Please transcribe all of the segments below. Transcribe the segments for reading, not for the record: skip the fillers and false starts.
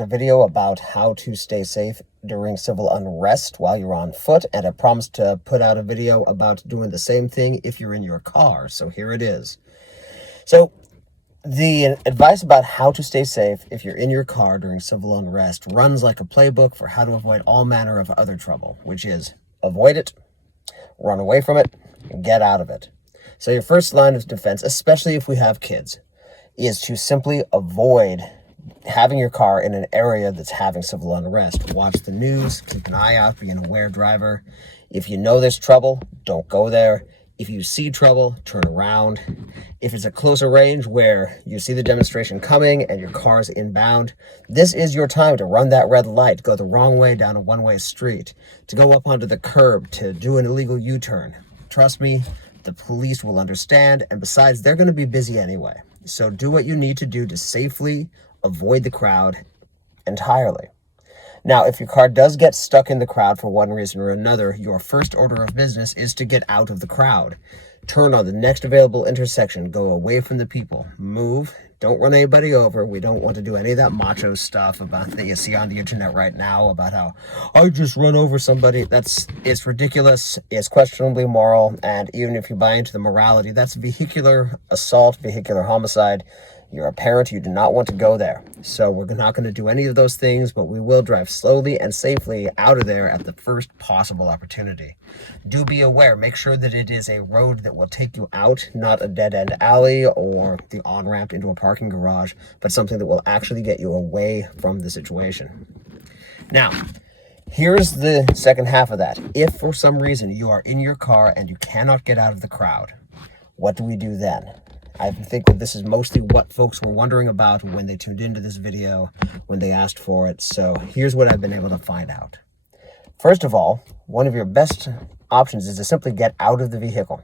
A video about how to stay safe during civil unrest while you're on foot, and I promised to put out a video about doing the same thing if you're in your car, so here it is. So the advice about how to stay safe if you're in your car during civil unrest runs like a playbook for how to avoid all manner of other trouble, which is avoid it, run away from it, and get out of it. So your first line of defense, especially if we have kids, is to simply avoid having your car in an area that's having civil unrest. Watch the news, keep an eye out, be an aware driver. If you know there's trouble, don't go there. If you see trouble, turn around. If it's a closer range where you see the demonstration coming and your car's inbound, this is your time to run that red light, go the wrong way down a one-way street, to go up onto the curb, to do an illegal U-turn. Trust me, the police will understand, and besides, they're going to be busy anyway. So do what you need to do to safely avoid the crowd entirely. Now, if your car does get stuck in the crowd for one reason or another, your first order of business is to get out of the crowd. Turn on the next available intersection, go away from the people, move, don't run anybody over. We don't want to do any of that macho stuff about that you see on the internet right now about how I just run over somebody. It's ridiculous, it's questionably moral, and even if you buy into the morality, that's vehicular assault, vehicular homicide. You're a parent, you do not want to go there. So we're not going to do any of those things, but we will drive slowly and safely out of there at the first possible opportunity. Do be aware, make sure that it is a road that will take you out, not a dead-end alley or the on-ramp into a parking garage, but something that will actually get you away from the situation. Now, here's the second half of that. If for some reason you are in your car and you cannot get out of the crowd, what do we do then? I think that this is mostly what folks were wondering about when they tuned into this video, when they asked for it. So here's what I've been able to find out. First of all, one of your best options is to simply get out of the vehicle.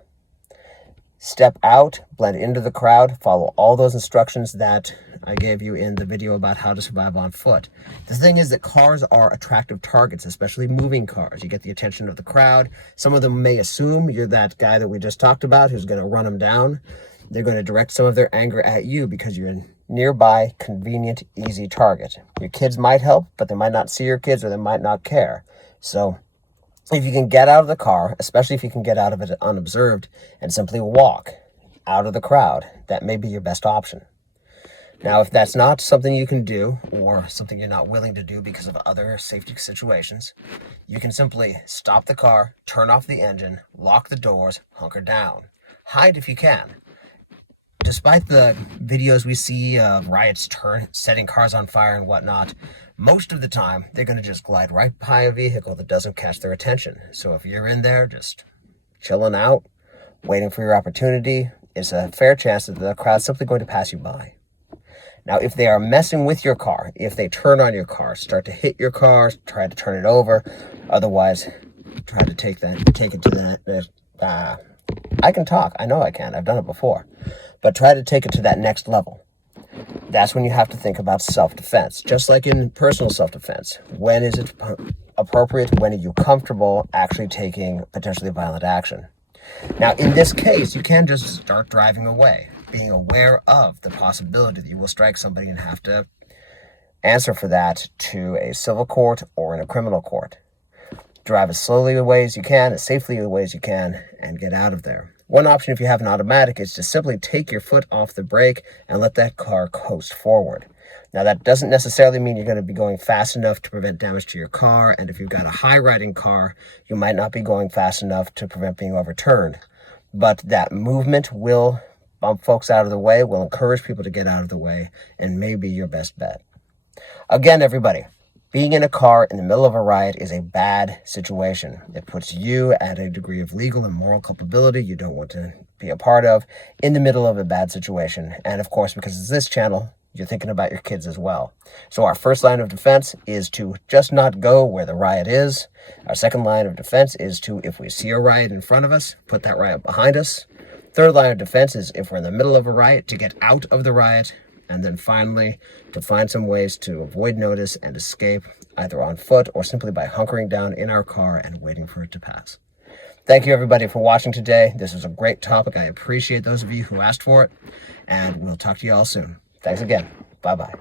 Step out, blend into the crowd, follow all those instructions that I gave you in the video about how to survive on foot. The thing is that cars are attractive targets, especially moving cars. You get the attention of the crowd. Some of them may assume you're that guy that we just talked about who's going to run them down. They're going to direct some of their anger at you because you're a nearby, convenient, easy target. Your kids might help, but they might not see your kids or they might not care. So if you can get out of the car, especially if you can get out of it unobserved and simply walk out of the crowd, that may be your best option. Now, if that's not something you can do or something you're not willing to do because of other safety situations, you can simply stop the car, turn off the engine, lock the doors, hunker down. Hide if you can. Despite the videos we see of riots setting cars on fire and whatnot, most of the time, they're going to just glide right by a vehicle that doesn't catch their attention. So if you're in there just chilling out, waiting for your opportunity, it's a fair chance that the crowd's simply going to pass you by. Now, if they are messing with your car, if they turn on your car, start to hit your car, try to turn it over, otherwise, try to take it to that, I can talk. I know I can. I've done it before. But try to take it to that next level. That's when you have to think about self-defense. Just like in personal self-defense. When is it appropriate? When are you comfortable actually taking potentially violent action? Now, in this case, you can just start driving away, being aware of the possibility that you will strike somebody and have to answer for that to a civil court or in a criminal court. Drive as slowly away as you can, as safely away as you can, and get out of there. One option if you have an automatic is to simply take your foot off the brake and let that car coast forward. Now, that doesn't necessarily mean you're going to be going fast enough to prevent damage to your car, and if you've got a high-riding car, you might not be going fast enough to prevent being overturned. But that movement will bump folks out of the way, will encourage people to get out of the way, and may be your best bet. Again, everybody, being in a car in the middle of a riot is a bad situation. It puts you at a degree of legal and moral culpability you don't want to be a part of in the middle of a bad situation. And of course, because it's this channel, you're thinking about your kids as well. So our first line of defense is to just not go where the riot is. Our second line of defense is to, if we see a riot in front of us, put that riot behind us. Third line of defense is if we're in the middle of a riot, to get out of the riot. And then finally, to find some ways to avoid notice and escape, either on foot or simply by hunkering down in our car and waiting for it to pass. Thank you, everybody, for watching today. This was a great topic. I appreciate those of you who asked for it, and we'll talk to you all soon. Thanks again. Bye-bye.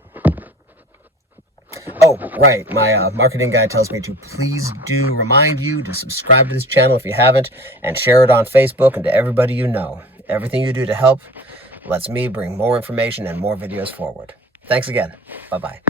Oh, right. My marketing guy tells me to please do remind you to subscribe to this channel if you haven't, and share it on Facebook and to everybody you know. Everything you do to help lets me bring more information and more videos forward. Thanks again. Bye-bye.